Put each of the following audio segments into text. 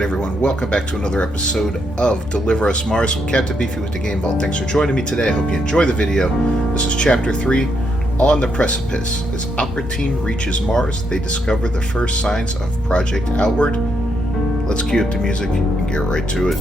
Alright everyone, welcome back to another episode of Deliver Us Mars from Captain Beefy with the Game Vault. Thanks for joining me today. I hope you enjoy the video. This is Chapter 3, On the Precipice. As our team reaches Mars, they discover the first signs of Project Outward. Let's cue up the music and get right to it.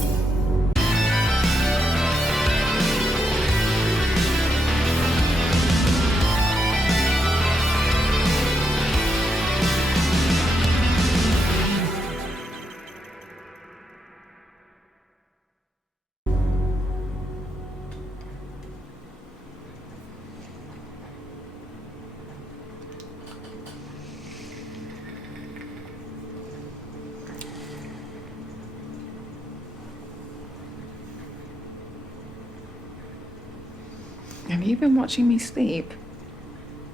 Have you been watching me sleep?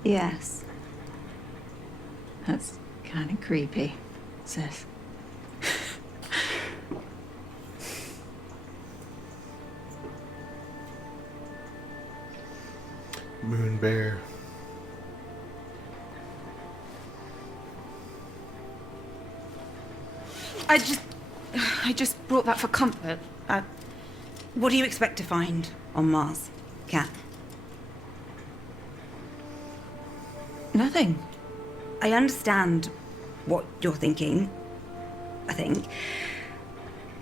Yes. That's kind of creepy, sis. Moon Bear. I just brought that for comfort. What do you expect to find on Mars, Cat? Nothing. I understand what you're thinking, I think.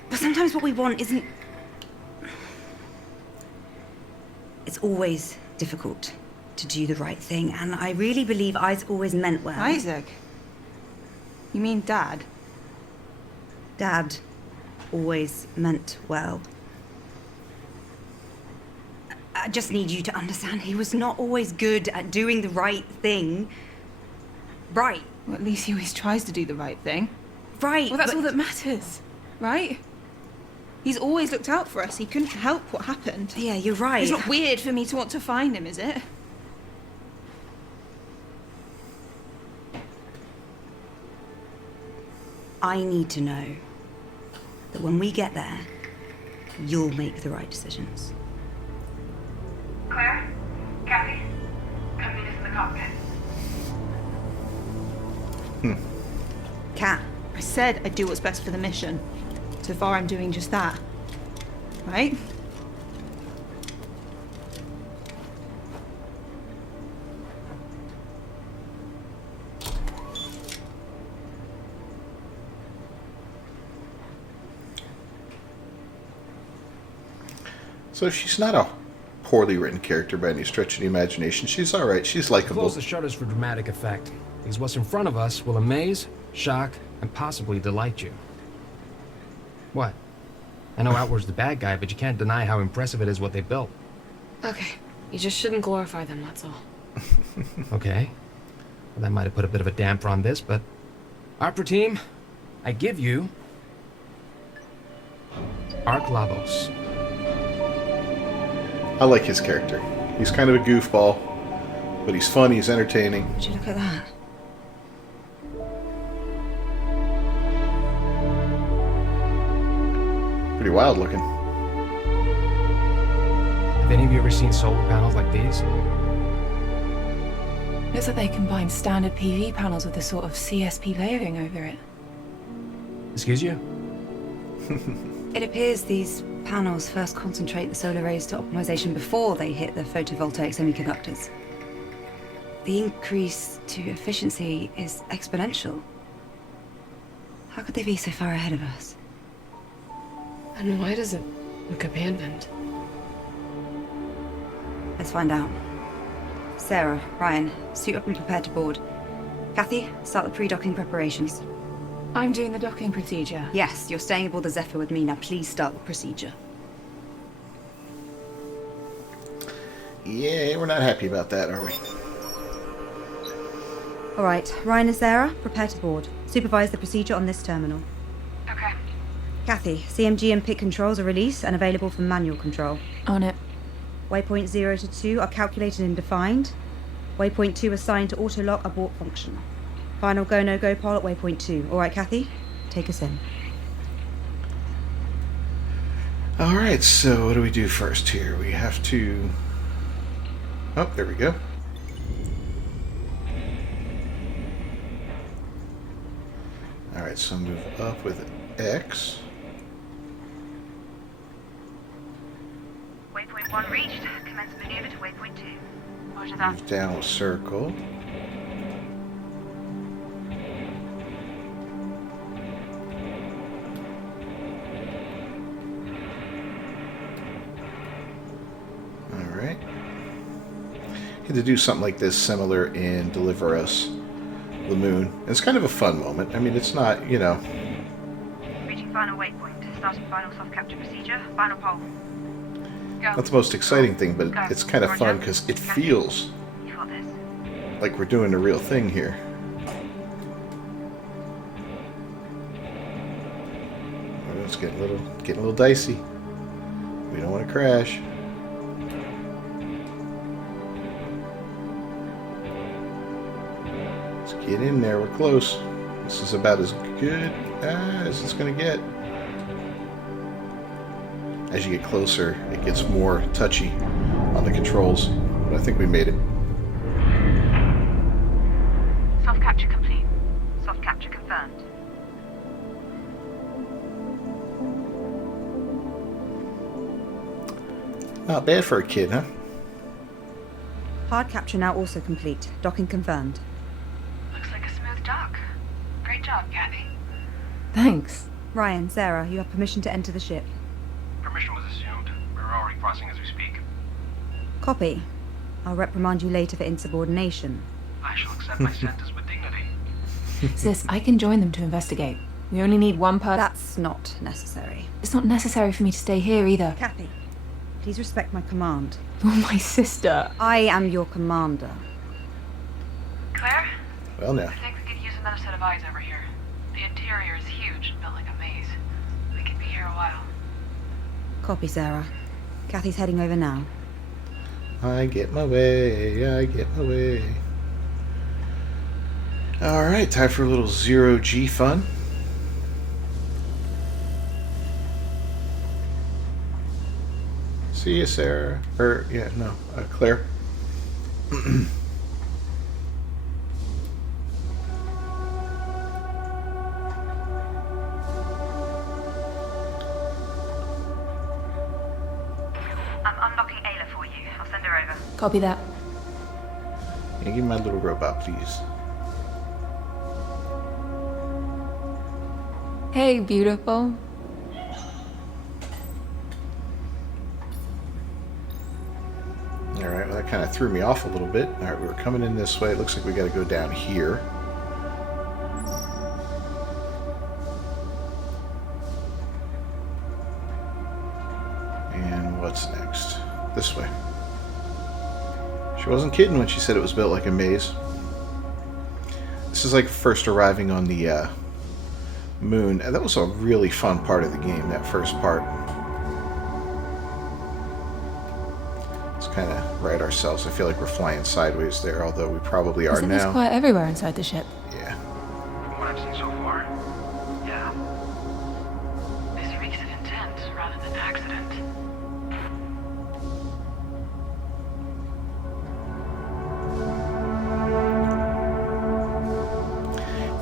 But sometimes what we want isn't... It's always difficult to do the right thing, and I really believe Isaac always meant well. Isaac? You mean Dad? Dad always meant well. I just need you to understand he was not always good at doing the right thing. Right. Well, at least he always tries to do the right thing. Right. Well, that's all that matters, right? He's always looked out for us. He couldn't help what happened. Yeah, you're right. It's not weird for me to want to find him, is it? I need to know that when we get there, you'll make the right decisions. Claire? Kathy? Come meet us in the cockpit. Cat. I said I'd do what's best for the mission. So far, I'm doing just that. Right? So she's not a poorly written character by any stretch of the imagination. She's alright, she's likable. Close the shutters for dramatic effect, because what's in front of us will amaze, shock, and possibly delight you. What? I know Outward's the bad guy, but you can't deny how impressive it is what they built. Okay, you just shouldn't glorify them, that's all. Okay. Well, that might have put a bit of a damper on this, but... Opera team, I give you... Ark Labos. I like his character. He's kind of a goofball, but he's fun, he's entertaining. Would you look at that? Pretty wild looking. Have any of you ever seen solar panels like these? Looks like they combine standard PV panels with a sort of CSP layering over it. Excuse you? It appears these panels first concentrate the solar rays to optimization before they hit the photovoltaic semiconductors. The increase to efficiency is exponential. How could they be so far ahead of us? And why does it look abandoned? Let's find out. Sarah, Ryan, suit up and prepare to board. Kathy, start the pre-docking preparations. I'm doing the docking procedure. Yes, you're staying aboard the Zephyr with me. Now please start the procedure. Yeah, we're not happy about that, are we? All right, Ryan and Sarah, prepare to board. Supervise the procedure on this terminal. Okay. Kathy, CMG and PIC controls are released and available for manual control. On it. Waypoint 0 to 2 are calculated and defined. Waypoint 2 assigned to auto-lock abort function. Final go, no-go poll at waypoint 2. All right, Kathy, take us in. Alright, so what do we do first here? We have to... Oh, there we go. Alright, so move up with X. Waypoint 1 reached. Commence maneuver to waypoint 2. Roger that. Move down with circle. Alright. Had to do something like this similar in Deliver Us, the Moon. It's kind of a fun moment. I mean, it's not, you know... Reaching final waypoint. Starting final soft capture procedure. Final pole. Go. Not the most exciting thing, but Go. it's kind of fun because it feels You got this. like we're doing the real thing here. Oh, it's getting a little dicey. We don't want to crash. Let's get in there. We're close. This is about as good as it's going to get. As you get closer, it gets more touchy on the controls. But I think we made it. Soft capture complete. Soft capture confirmed. Not bad for a kid, huh? Hard capture now also complete. Docking confirmed. Looks like a smooth dock. Great job, Kathy. Thanks. Ryan, Sarah, you have permission to enter the ship. Permission was assumed. We're already crossing as we speak. Copy. I'll reprimand you later for insubordination. I shall accept my sentence with dignity. Sis, I can join them to investigate. We only need one person. That's not necessary. It's not necessary for me to stay here either. Kathy, please respect my command. You're my sister. I am your commander. Claire? Well, now. I think we could use another set of eyes over here. The interior is huge and built like a maze. We could be here a while. Copy, Sarah. Kathy's heading over now. I get my way, I get my way. Alright, time for a little zero-G fun. See you, Sarah. Claire. I'm unlocking Ayla for you. I'll send her over. Copy that. Yeah, give me my little robot, please. Hey, beautiful. Alright, well that kind of threw me off a little bit. Alright, we were coming in this way. It looks like we got to go down here. And what's next? This way. She wasn't kidding when she said it was built like a maze. This is like first arriving on the moon. And that was a really fun part of the game, that first part. Let's kind of right ourselves. I feel like we're flying sideways there, although we probably are Isn't this now. quiet everywhere inside the ship? Yeah. From what I've seen so far, yeah. This reeks of intent rather than accident.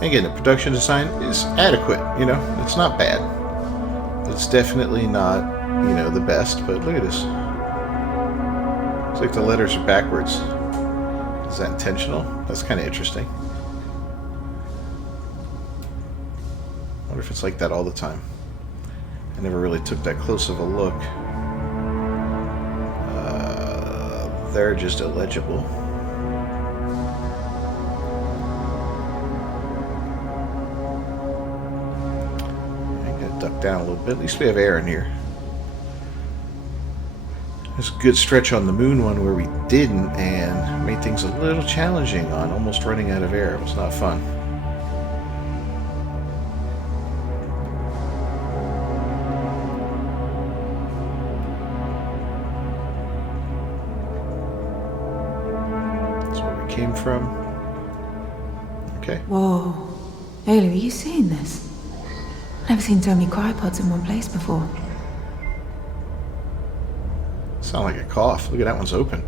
Again, the production design is adequate, you know, it's not bad. It's definitely not, you know, the best, but look at this. It's like the letters are backwards. Is that intentional? That's kind of interesting. I wonder if it's like that all the time. I never really took that close of a look. They're just illegible. Duck down a little bit. At least we have air in here. There's a good stretch on the moon one where we didn't and made things a little challenging on almost running out of air. It was not fun. That's where we came from. Okay. Whoa. Ayla, are you seeing this? Never seen so many cryopods in one place before. Sound like a cough. Look at that one's open.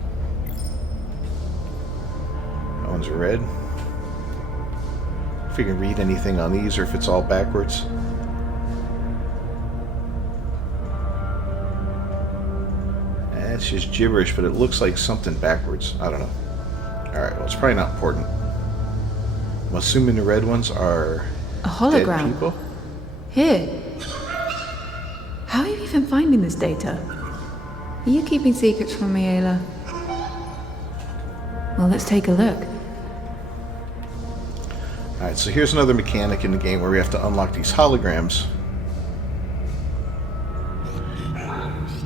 That one's red. If we can read anything on these or if it's all backwards. It's just gibberish, but it looks like something backwards. I don't know. Alright, well, it's probably not important. I'm assuming the red ones are A hologram. dead people. Here. How are you even finding this data? Are you keeping secrets from me, Ayla? Well, let's take a look. Alright, so here's another mechanic in the game where we have to unlock these holograms.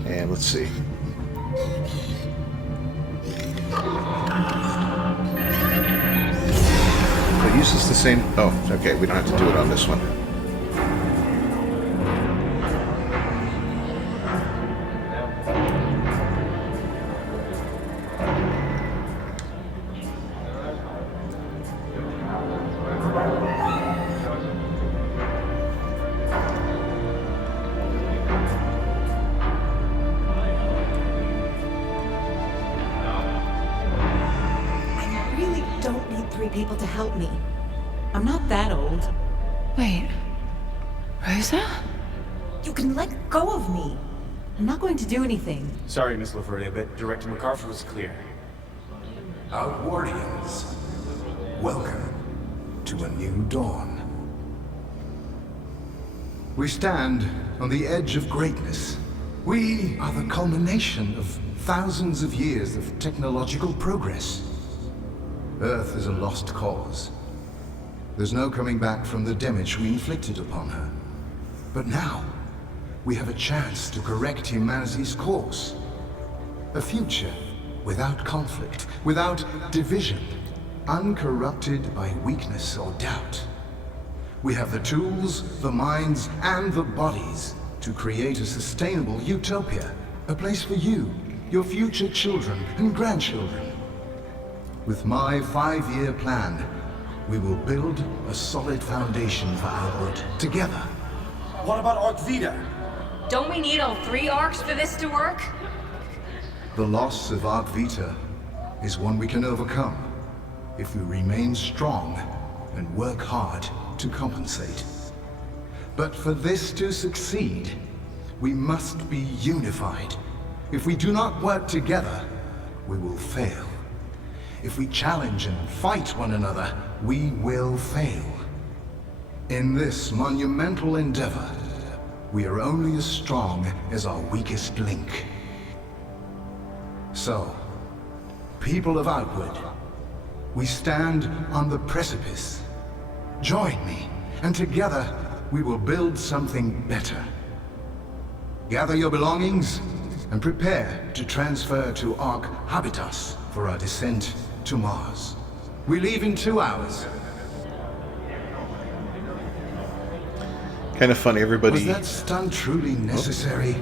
And let's see. So use this the same... Oh, okay, we don't have to do it on this one. People to help me. I'm not that old. Wait. Rosa? You can let go of me. I'm not going to do anything. Sorry, Miss Laverdia, but Director MacArthur was clear. Outwardians, welcome to a new dawn. We stand on the edge of greatness. We are the culmination of thousands of years of technological progress. Earth is a lost cause. There's no coming back from the damage we inflicted upon her. But now, we have a chance to correct humanity's course. A future without conflict, without division, uncorrupted by weakness or doubt. We have the tools, the minds, and the bodies to create a sustainable utopia. A place for you, your future children and grandchildren. With my 5-year plan, we will build a solid foundation for Outward together. What about Arc Vita? Don't we need all 3 arcs for this to work? The loss of Arc Vita is one we can overcome if we remain strong and work hard to compensate. But for this to succeed, we must be unified. If we do not work together, we will fail. If we challenge and fight one another, we will fail. In this monumental endeavor, we are only as strong as our weakest link. So, people of Outward, we stand on the precipice. Join me, and together we will build something better. Gather your belongings and prepare to transfer to Ark Habitas for our descent to Mars. We leave in 2 hours. Kind of funny, everybody... Was that stunt truly necessary?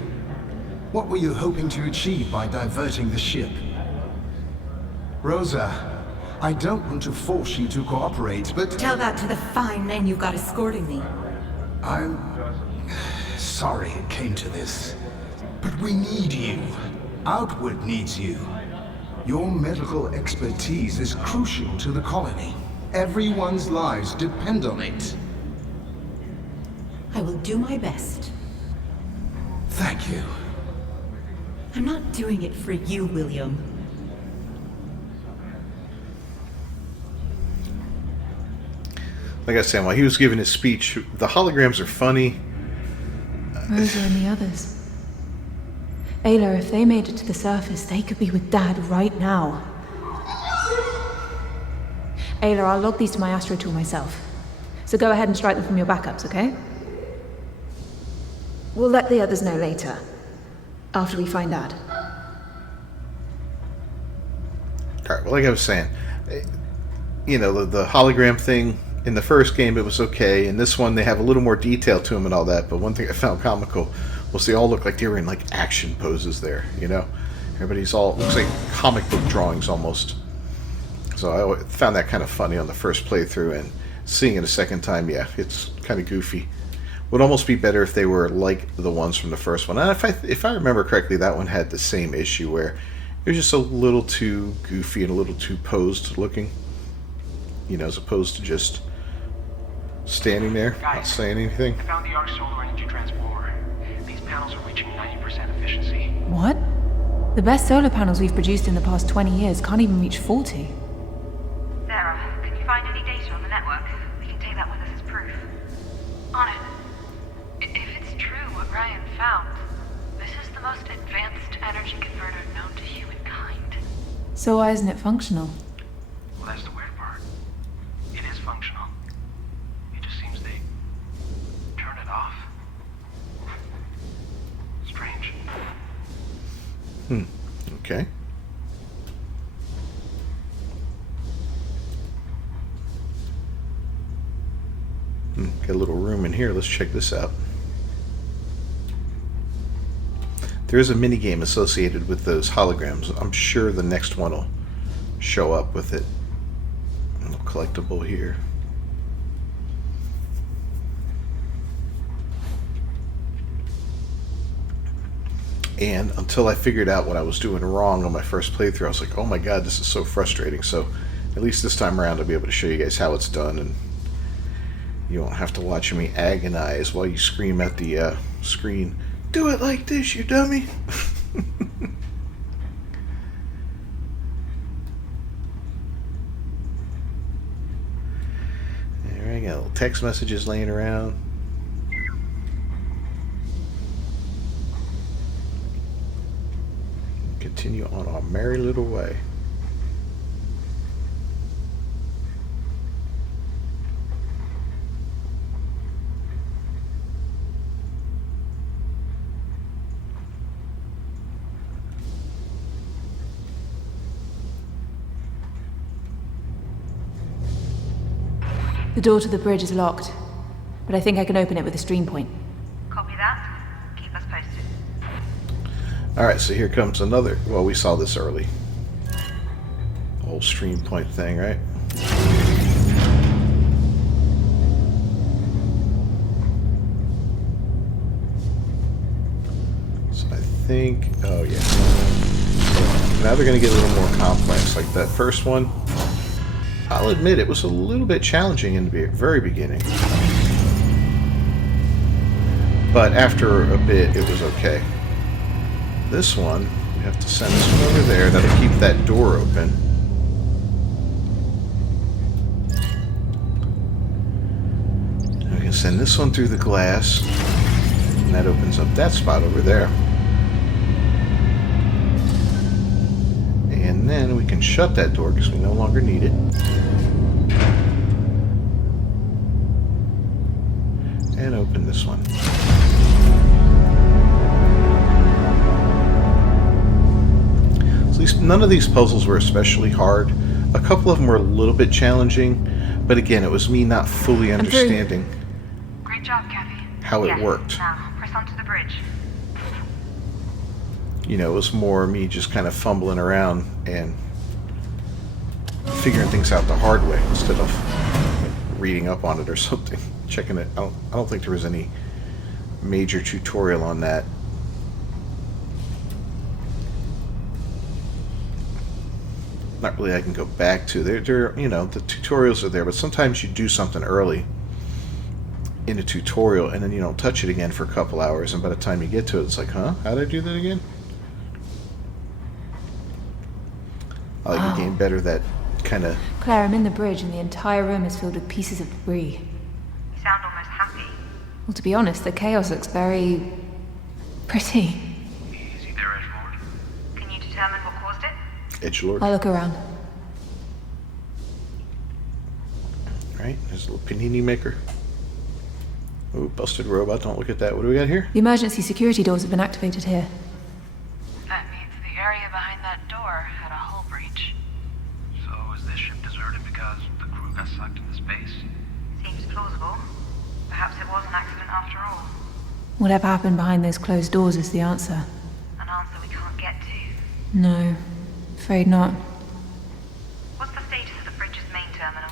What were you hoping to achieve by diverting the ship? Rosa, I don't want to force you to cooperate, but... Tell that to the fine men you've got escorting me. I'm... sorry it came to this. But we need you. Outward needs you. Your medical expertise is crucial to the colony. Everyone's lives depend on it. I will do my best. Thank you. I'm not doing it for you, William. Like I said, while he was giving his speech, the holograms are funny. Rosa and the others. Ayla, if they made it to the surface, they could be with Dad right now. Ayla, I'll log these to my Astro tool myself. So go ahead and strike them from your backups, okay? We'll let the others know later. After we find Dad. Alright, well, like I was saying, you know, the hologram thing, in the first game it was okay. In this one they have a little more detail to them and all that, but one thing I found comical was they all look like they were in like action poses there, you know? Everybody's all, looks like comic book drawings almost. So I found that kind of funny on the first playthrough, and seeing it a second time, yeah, it's kind of goofy. Would almost be better if they were like the ones from the first one. And if I remember correctly, that one had the same issue where it was just a little too goofy and a little too posed looking, you know, as opposed to just standing there, not Guys, saying anything. I found the arc solar energy transformer. These panels are reaching 90% efficiency. What? The best solar panels we've produced in the past 20 years can't even reach 40. Sarah, can you find any data on the network? We can take that with us as proof. On it. If it's true what Ryan found, this is the most advanced energy converter known to humankind. So why isn't it functional? Well, that's the weird part. It is functional. It just seems they turn it off. Strange. Okay. Got a little room in here. Let's check this out. There is a mini game associated with those holograms. I'm sure the next one will show up with it. A little collectible here. And until I figured out what I was doing wrong on my first playthrough, I was like, oh my god, this is so frustrating. So at least this time around I'll be able to show you guys how it's done, and you won't have to watch me agonize while you scream at the screen, "Do it like this, you dummy!" There I got little text messages laying around. Continue on our merry little way. The door to the bridge is locked, but I think I can open it with a stream point. Copy that. Keep us posted. Alright, so here comes another. Well, we saw this early. The whole stream point thing, right? So I think. Oh, yeah. Now they're going to get a little more complex. Like that first one, I'll admit it was a little bit challenging in the very beginning. But after a bit, it was okay. This one, we have to send this one over there. That'll keep that door open. We can send this one through the glass. And that opens up that spot over there. And then we can shut that door because we no longer need it. And open this one. At least none of these puzzles were especially hard. A couple of them were a little bit challenging, but again, it was me not fully understanding Great job, Kathy. how it worked. Now, press onto the bridge. You know, it was more me just kind of fumbling around and figuring things out the hard way instead of reading up on it or something, checking it. I don't think there was any major tutorial on that. Not really I can go back to. They're you know, the tutorials are there, but sometimes you do something early in a tutorial and then you don't touch it again for a couple hours, and by the time you get to it, it's like, huh? How did I do that again? I like the game better that kind of... Claire, I'm in the bridge and the entire room is filled with pieces of debris. You sound almost happy. Well, to be honest, the chaos looks very... pretty. Easy there, Edgelord. Can you determine what caused it? Edgelord. I'll look around. Right, there's a little panini maker. Ooh, busted robot, don't look at that. What do we got here? The emergency security doors have been activated here. That means the area behind that door had a hull breach. So is this ship deserted because the crew got sucked into space? Seems plausible. Perhaps it was an accident after all. Whatever happened behind those closed doors is the answer. An answer we can't get to. No, afraid not. What's the status of the bridge's main terminal?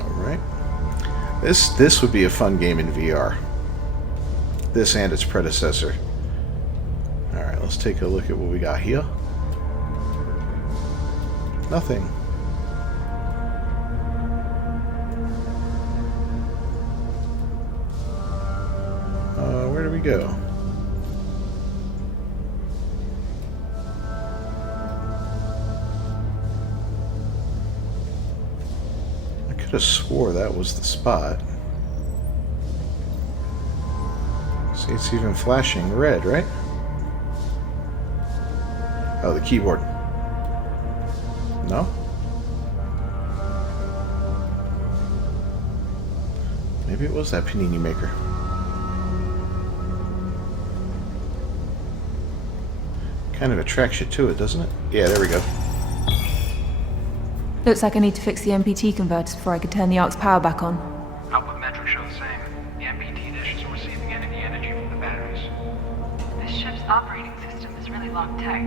Alright. This would be a fun game in VR. This and its predecessor. Alright, let's take a look at what we got here. Nothing. do we go? I could have swore that was the spot. See, it's even flashing red, right? Oh, the keyboard. No? Maybe it was that panini maker. Kind of attracts you to it, doesn't it? Yeah, there we go. Looks like I need to fix the MPT converters before I can turn the Ark's power back on. Output metrics show the same. The MPT dish isn't receiving any of the energy from the batteries. This ship's operating system is really low tech,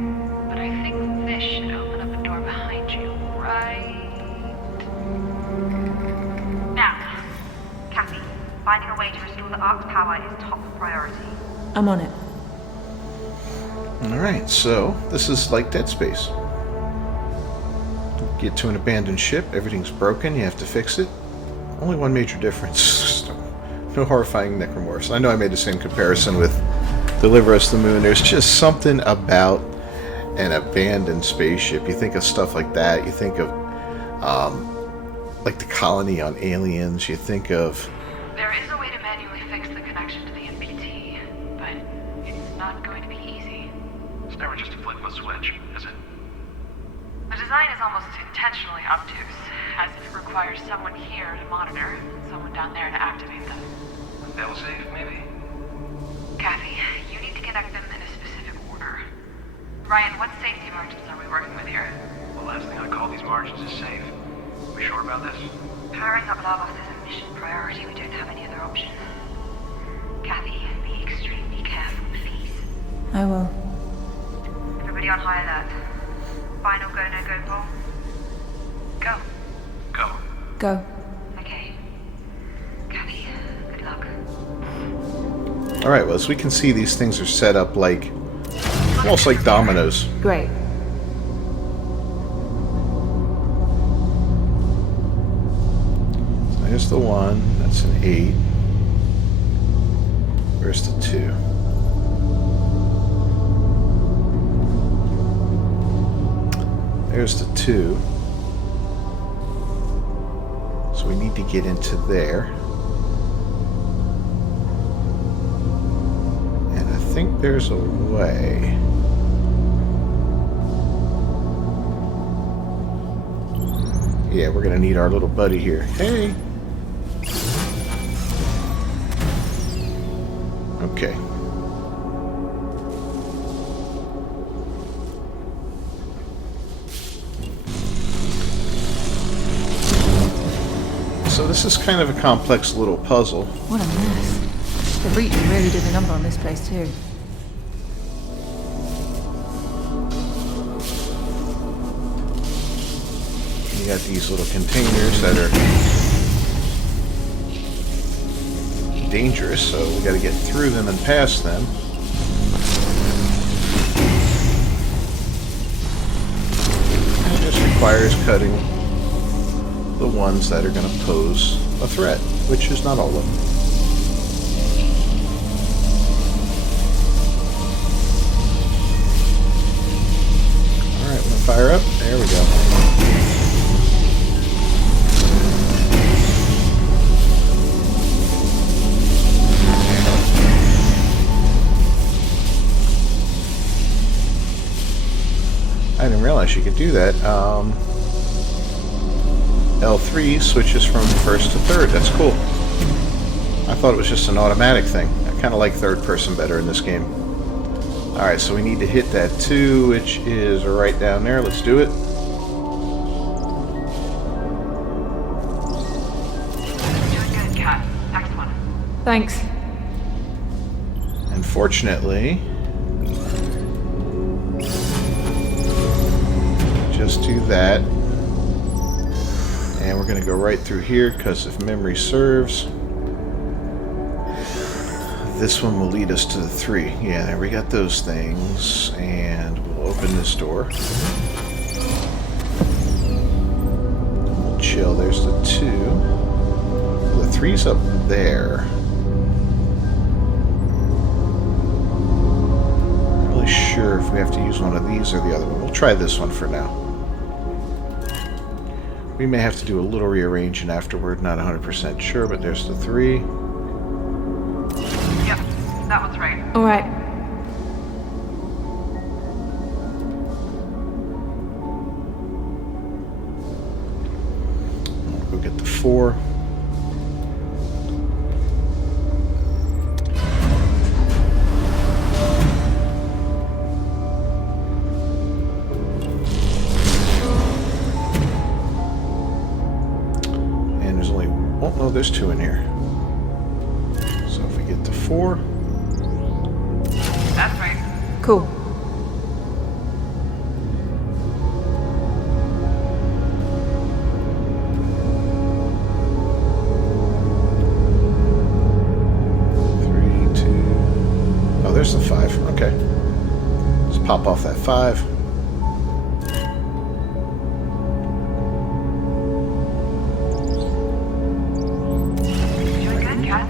but I think this should open up a door behind you, right now. Kathy, finding a way to restore the Ark's power is top priority. I'm on it. Alright, so this is like Dead Space. Get to an abandoned ship, everything's broken, you have to fix it. Only one major difference. No horrifying necromorphs. I know I made the same comparison with Deliver Us the Moon. There's just something about an abandoned spaceship. You think of stuff like that. You think of like the colony on Aliens. You think of... There is a way to manually fix the connection to the NPT, but it's not going to be easy. It's never just a flip of a switch, is it? The design is almost intentionally obtuse, as if it requires someone here to monitor, and someone down there to activate them. Failsafe, maybe? Kathy, you need to connect them in a specific order. Ryan, what safety margins are we working with here? The last thing I call these margins is safe. We sure about this? Powering up Lavos is a mission priority. We don't have any other option. Kathy, be extremely careful, please. I will. Everybody on high alert. Final go, no go, Paul. Go. Go. Go. Okay. Kathy, good luck. Alright, well, as we can see, these things are set up like... almost like dominoes. Great. There's the 1, that's an 8. Where's the 2? There's the 2. So we need to get into there. And I think there's a way. Yeah, we're gonna need our little buddy here. Hey! Okay. So this is kind of a complex little puzzle. What a mess. The breach really did a number on this place too. You got these little containers that are dangerous, so we got to get through them and past them. And this requires cutting the ones that are going to pose a threat, which is not all of them. Alright, we're going to fire up. There we go. I didn't realize you could do that. L3 switches from first to third. That's cool. I thought it was just an automatic thing. I kind of like third person better in this game. Alright, so we need to hit that 2, which is right down there. Let's do it. Doing good, Kat. Next one. Thanks. Unfortunately, just do that. And we're going to go right through here because if memory serves, this one will lead us to the 3. Yeah, there we got those things. And we'll open this door. We'll chill. There's the 2. The 3's up there. sure if we have to use one of these or the other one. We'll try this one for now. We may have to do a little rearranging afterward, not 100% sure, but there's the 3. Yep, that one's right. All right. We'll go get the 4. Oh, there's 2 in here. So if we get to 4. That's right. Cool. Oh, there's the 5. Okay. Let's pop off that 5.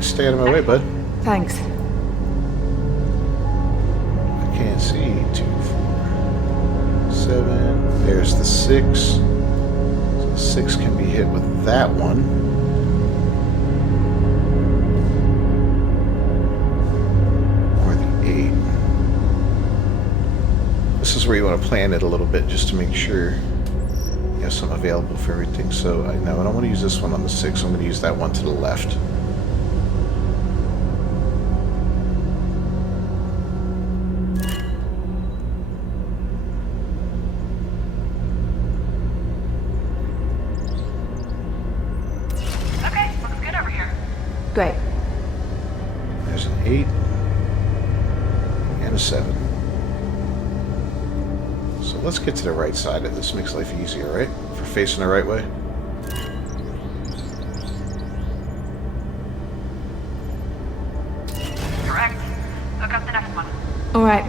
Stay out of my way, bud. Thanks. I can't see. 2, 4, 7. There's the 6. So the 6 can be hit with that one. Or the 8. This is where you want to plan it a little bit just to make sure you have some available for everything. So I know I don't want to use this one on the 6. I'm going to use that one to the left. Great. There's an 8 and a 7. So let's get to the right side of this. Makes life easier, right? If we're facing the right way. Correct. Look up the next one. All right.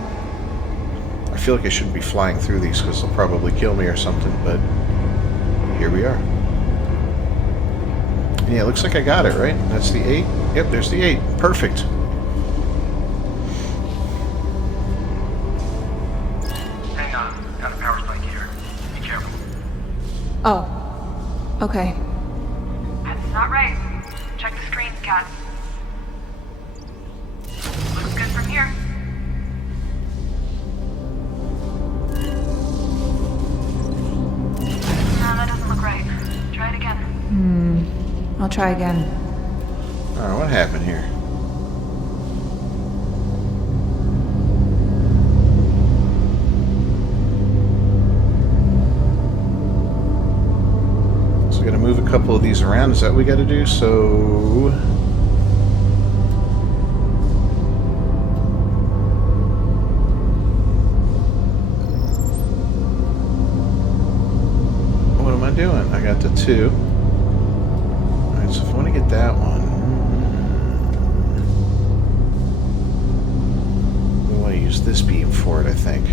I feel like I shouldn't be flying through these because they'll probably kill me or something, but here we are. Yeah, it looks like I got it, right? That's the 8? Yep, there's the 8. Perfect. Hang on. Got a power spike here. Be careful. Oh. Okay. That's not right. Check the screens, Kat. Looks good from here. No, that doesn't look right. Try it again. I'll try again. Alright, what happened here? So we gotta move a couple of these around. Is that what we gotta do? So... what am I doing? I got the 2. So if I want to get that one, we want to use this beam for it, I think.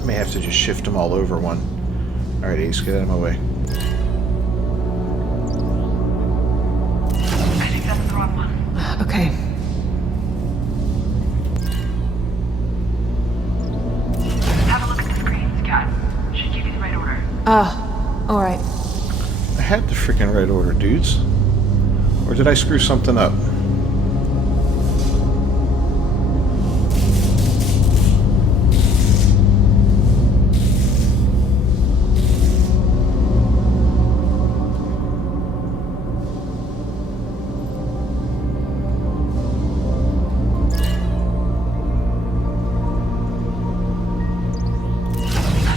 I may have to just shift them all over one. Alright, Ace, get out of my way. I think that's the wrong one. Okay. Have a look at the screens, Kat. Should give you the right order. All right. I had the freaking right order, dudes. Or did I screw something up?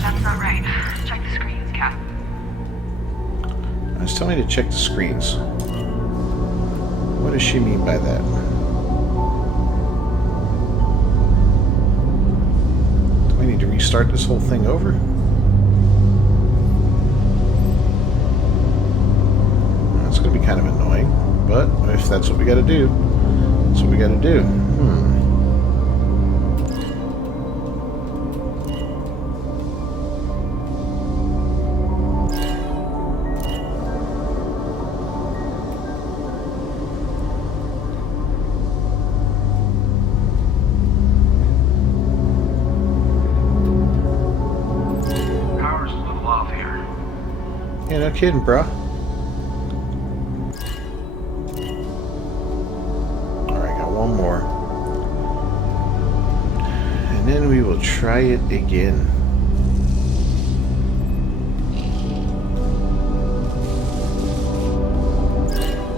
That's not right. Check the screens, Kat. It's telling me to check the screens. What does she mean by that? Do I need to restart this whole thing over? That's going to be kind of annoying, but if that's what we got to do, that's what we got to do. Yeah, no kidding, bro. Alright, got one more. And then we will try it again.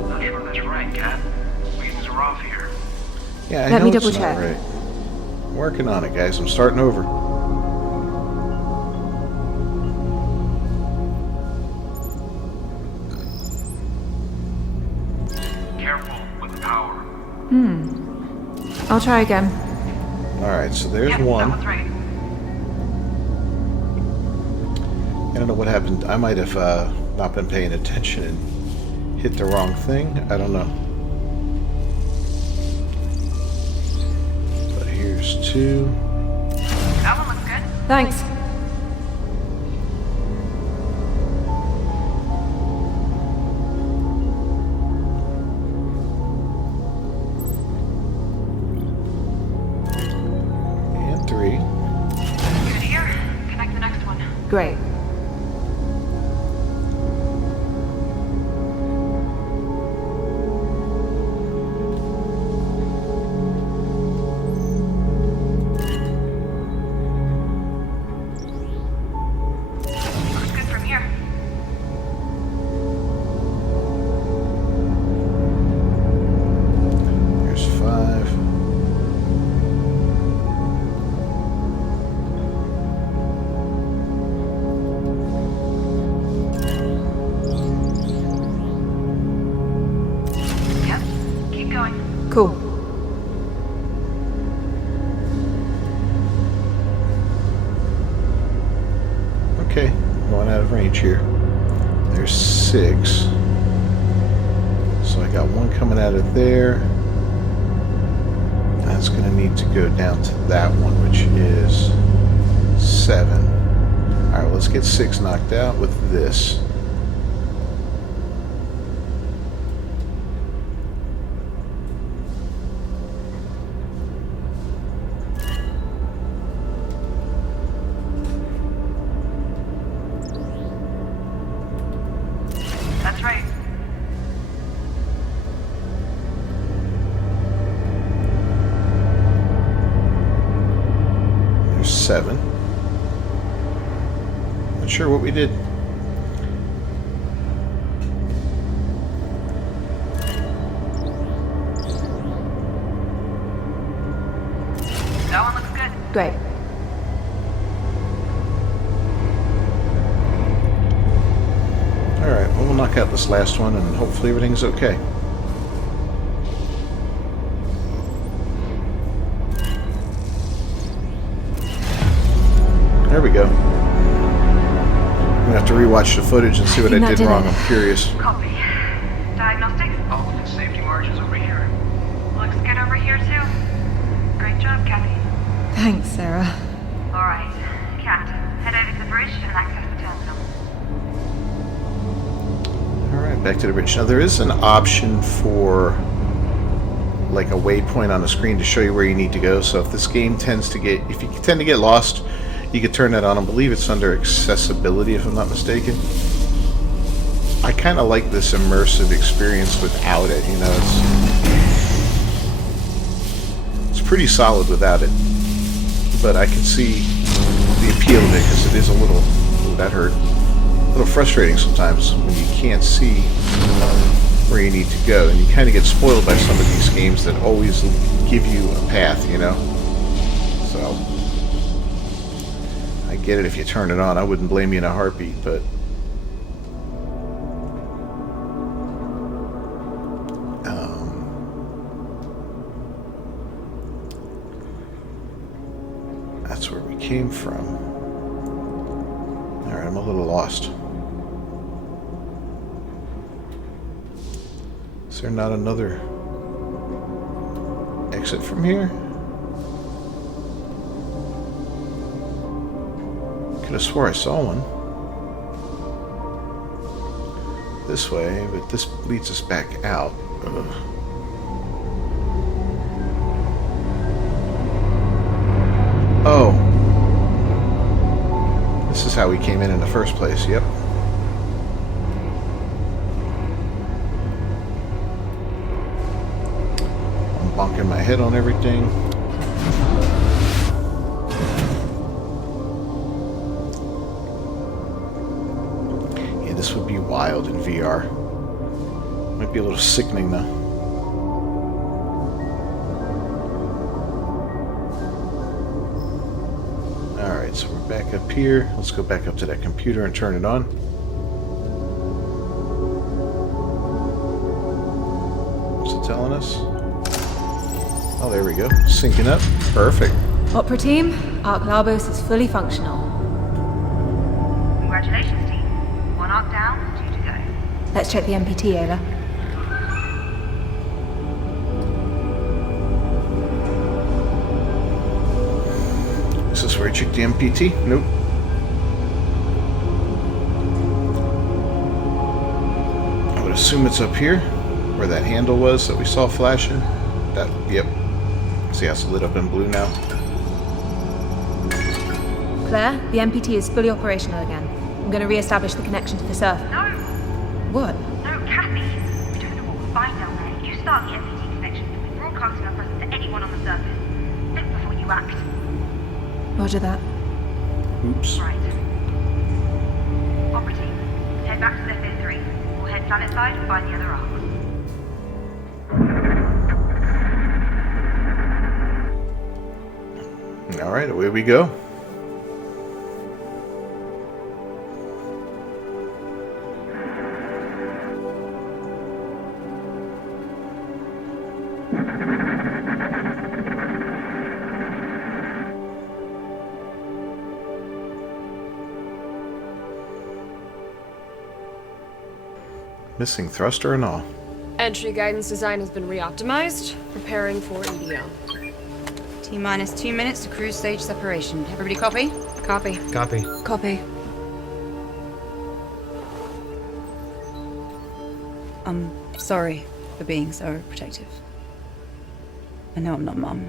Not sure that's right, Kat. Readings are off here. Yeah, I Let know me it's double not check. right. I'm working on it, guys. I'm starting over. Careful with the power. I'll try again. Alright, so there's Yep, one. that one's right. I don't know what happened. I might have not been paying attention and hit the wrong thing. I don't know. But here's two. That one looks good. Thanks. And three. Good here. Connect the next one. Great. Looks good from here. Here's five. Yep. Keep going. Cool. Okay, going out of range here. There's six. So I got one coming out of there. That's going to need to go down to that one, which is seven. Alright, well, let's get six knocked out with this. That's right. There's seven. Not sure what we did. That one looks good. Great. Alright, well, we'll knock out this last one and hopefully everything's okay. There we go. I'm gonna have to rewatch the footage and see what I think that did did wrong. it. I'm curious. Copy. Diagnostics? All of the safety margins over here. Looks good over here, too. Great job, Kathy. Thanks, Sarah. Alright. Kat, head over to the bridge and access the terminal. Alright, back to the bridge. Now there is an option for like a waypoint on the screen to show you where you need to go. So if this game if you tend to get lost, you could turn that on. I believe it's under accessibility, if I'm not mistaken. I kind of like this immersive experience without it, you know. It's pretty solid without it. But I can see the appeal of it because it is a little, ooh, that hurt, a little frustrating sometimes when you can't see where you need to go. And you kind of get spoiled by some of these games that always give you a path, you know. So I get it if you turn it on. I wouldn't blame you in a heartbeat, but that's where we came from. Alright, I'm a little lost. Is there not another exit from here? Could have swore I saw one. This way, but this leads us back out. Ugh. Oh. This is how we came in the first place, yep. bonking my head on everything. Yeah, this would be wild in VR. Might be a little sickening though. Alright, so we're back up here. Let's go back up to that computer and turn it on. What's it telling us? Oh, there we go. Syncing up. Perfect. Opera team, Arc Labos is fully functional. Congratulations, team. 1 arc down, 2 to go. Let's check the MPT, Ayla. Is this where I check the MPT? Nope. I would assume it's up here, where that handle was that we saw flashing. That, yep. See how it's lit up in blue now? Claire, the MPT is fully operational again. I'm going to re-establish the connection to the surface. No! What? No, Kathy! We don't know what we'll find down there. You start the MPT connection. We'll be broadcasting our presence to anyone on the surface. Think before you act. Roger that. Oops. Right. Opera team, head back to Zephyr 3. We'll head planet side and find the other arcs. Alright, away we go. Missing thruster and all. Entry guidance design has been re-optimized. Preparing for EDO. T-minus 2 minutes to cruise stage separation. Everybody copy? Copy. Copy. Copy. I'm sorry for being so protective. I know I'm not Mum.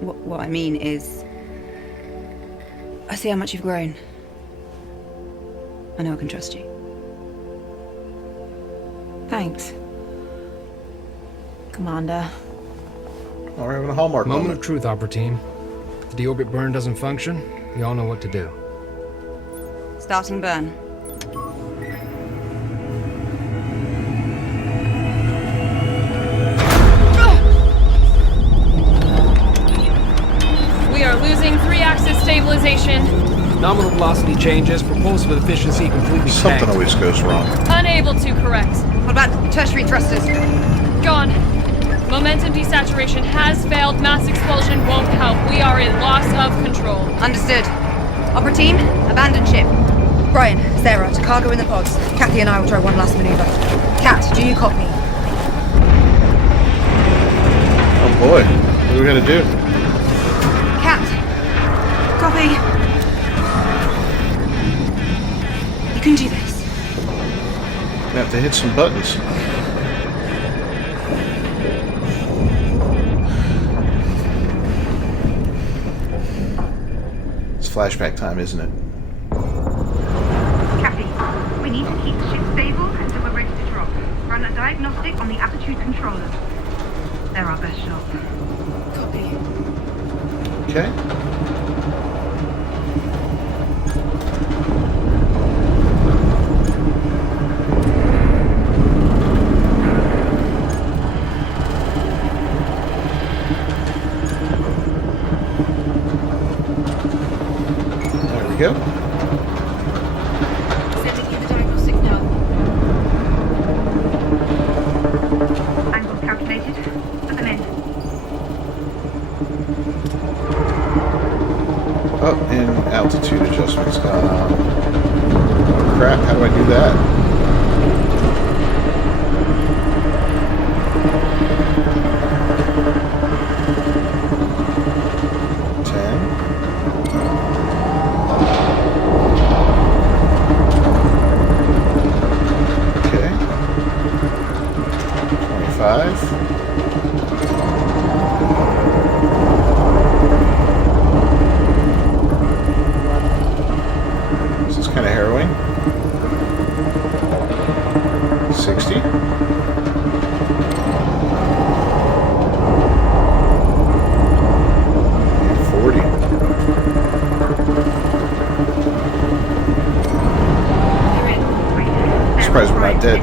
What I mean is, I see how much you've grown. I know I can trust you. Thanks. Commander. Alright, we're having a hallmark Moment moment. of truth, Opera Team. If the orbit burn doesn't function, we all know what to do. Starting burn. We are losing 3-axis stabilization. Nominal velocity changes, propulsive efficiency completely Something tanked. always goes wrong. Unable to correct. What about tertiary thrusters? Gone. Momentum desaturation has failed. Mass expulsion won't help. We are in loss of control. Understood. Opera team, abandon ship. Brian, Sarah, to cargo in the pods. Kathy and I will try one last maneuver. Kat, do you copy? Oh boy, what do we gotta do? Kat, copy. You can do this. We have to hit some buttons. It's flashback time, isn't it? Kathy, we need to keep the ship stable until we're ready to drop. Run a diagnostic on the attitude controllers. They're our best shot. Copy. Okay. There we go. Sending you the diagnostic now. Angles calculated. Put them in. Oh, and altitude adjustments. Crap, how do I do that? Okay. 25. This is kind of harrowing. 60. Surprised we're not dead.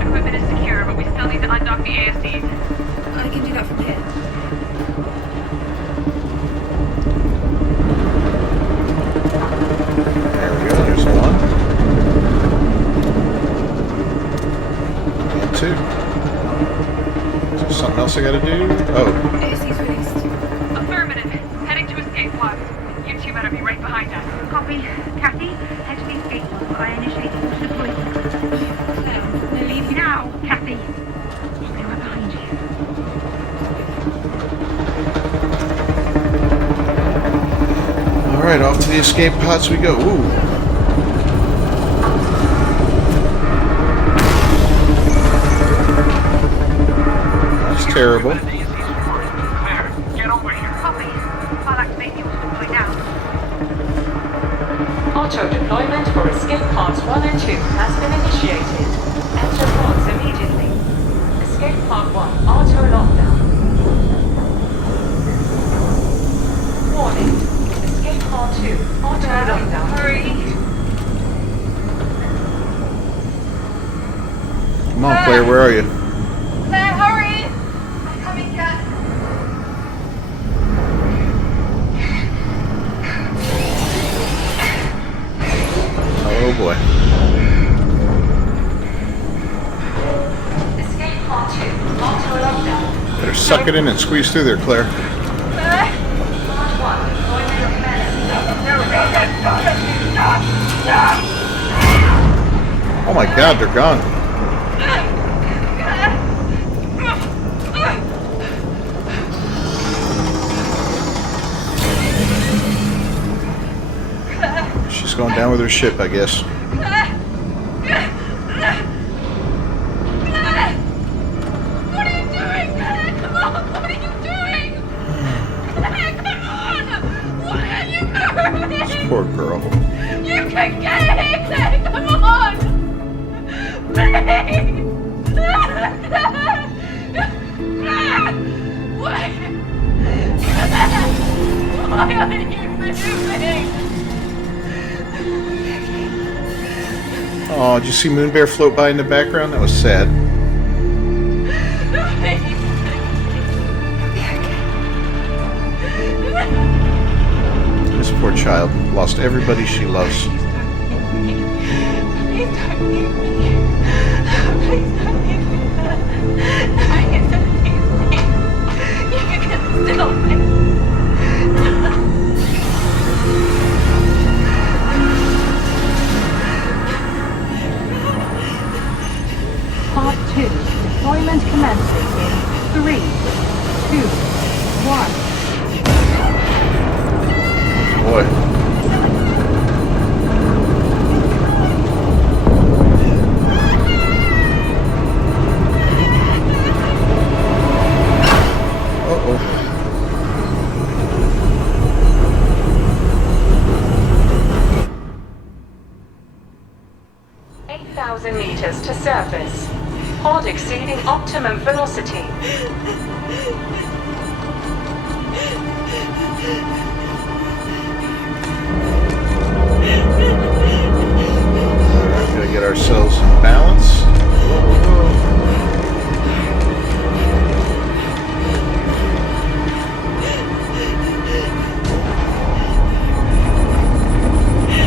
Equipment is secure, but we still need to undock the ASDs. I can do that from here. There we go, there's one. And two. Is there something else I gotta do? Oh. AC's released. Affirmative. Heading to escape pods. You two better be right behind us. Copy. Kathy, head to the escape pod. I initiated the deployment. Claire, They'll leave you now, Kathy. They were behind you. Alright, off to the escape pods we go. Ooh. That's terrible. Claire, get over here. Copy. I'll activate the auto-deploy now. Auto deployment for escape pods 1 and 2 has been initiated. Enter pods immediately. Escape pod 1 auto lockdown. Warning. Escape pod 2 auto lockdown. hurry. Come on, Claire, where are you? Claire, hurry! I'm coming, Kat. Oh boy. Escape pod 2 auto lockdown. Better suck it in and squeeze through there, Claire. Pod 1 deployment commenced. Oh my god, they're gone. She's going down with her ship, I guess. What are you doing, Claire? Come on, what are you doing? Claire, come on! What are you doing? Poor girl. You can get it, Claire, come on! Please! Claire! Why? Claire! Why are you moving? Oh, did you see Moon Bear float by in the background? That was sad. This poor child lost everybody she loves. Please don't leave me. Please don't leave me. Please don't leave me. You can still make. Pod 2 deployment commencing in 3, 2, 1. Boy. Uh-oh. 8,000 meters to surface. Pod exceeding optimum velocity. Alright, gotta get ourselves in balance. Whoa, whoa, whoa.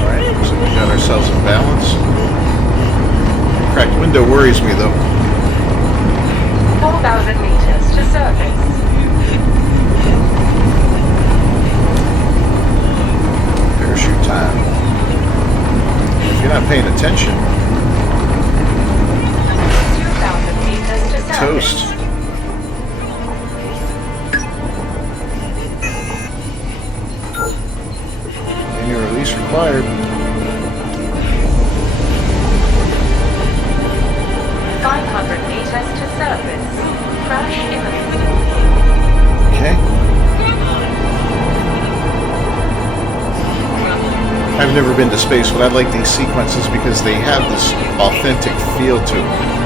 Alright, looks like we got ourselves in balance. Cracked window worries me though. 4,000 meters to surface. Parachute time. If you're not paying attention, 2,000 meters to surface. toast. Any release required. 500 meters to surface. Crash imminent. Okay. I've never been to space, but I like these sequences because they have this authentic feel to them.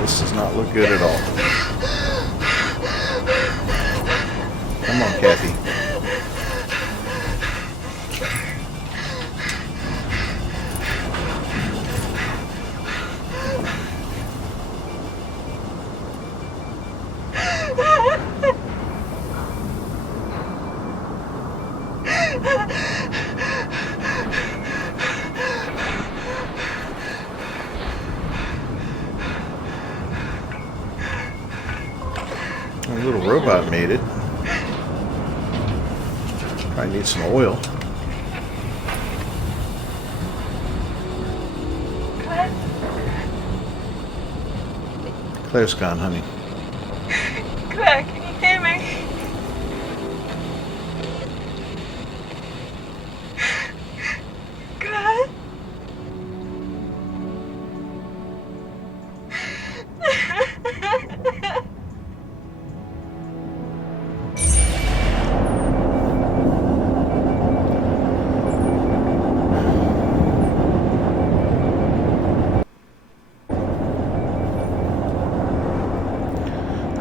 This does not look good at all. Come on, Kathy. A little robot made it. Probably need some oil. Claire's gone, honey. Claire, can you hear me? Claire?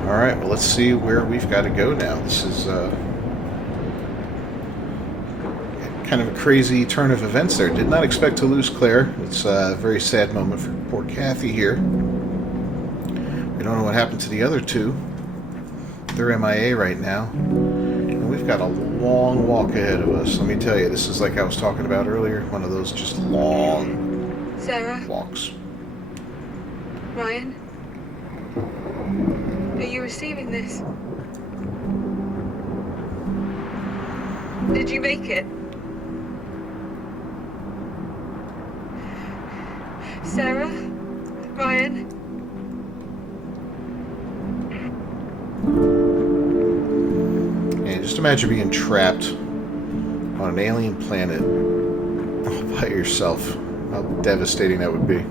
Alright, well, let's see where we've got to go now. This is kind of a crazy turn of events there. Did not expect to lose Claire. It's a very sad moment for poor Kathy here. We don't know what happened to the other two. They're MIA right now. And we've got a long walk ahead of us. Let me tell you, this is like I was talking about earlier. One of those just long Sarah? walks. Ryan? Are you receiving this? Did you make it? Sarah? Ryan? And just imagine being trapped on an alien planet all by yourself. How devastating that would be.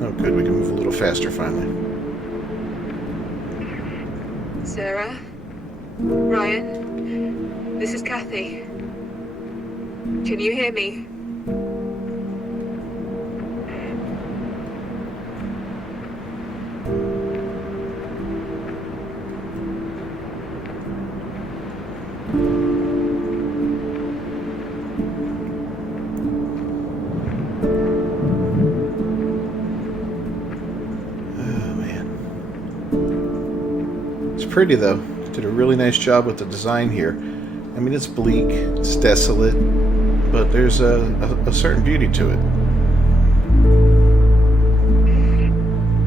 Oh, good. We can move a little faster finally. Sarah? Ryan? This is Kathy. Can you hear me? Pretty though. Did a really nice job with the design here. I mean, it's bleak, it's desolate, but there's a certain beauty to it.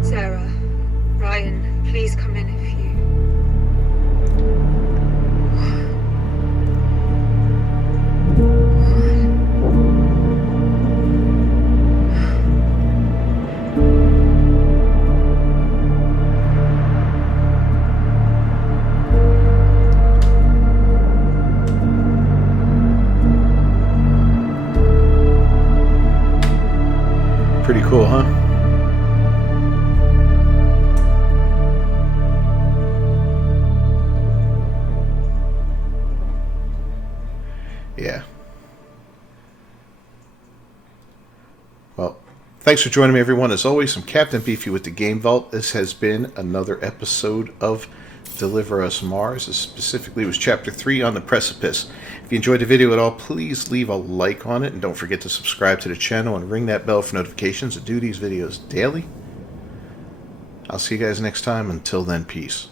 Sarah, Ryan, please come in if you... Pretty cool, huh? Yeah. Well, thanks for joining me, everyone. As always, I'm Captain Beefy with the Game Vault. This has been another episode of Deliver Us Mars. This specifically was Chapter 3 on the Precipice. If you enjoyed the video at all, please leave a like on it, and don't forget to subscribe to the channel and ring that bell for notifications. I do these videos daily. I'll see you guys next time. Until then, peace.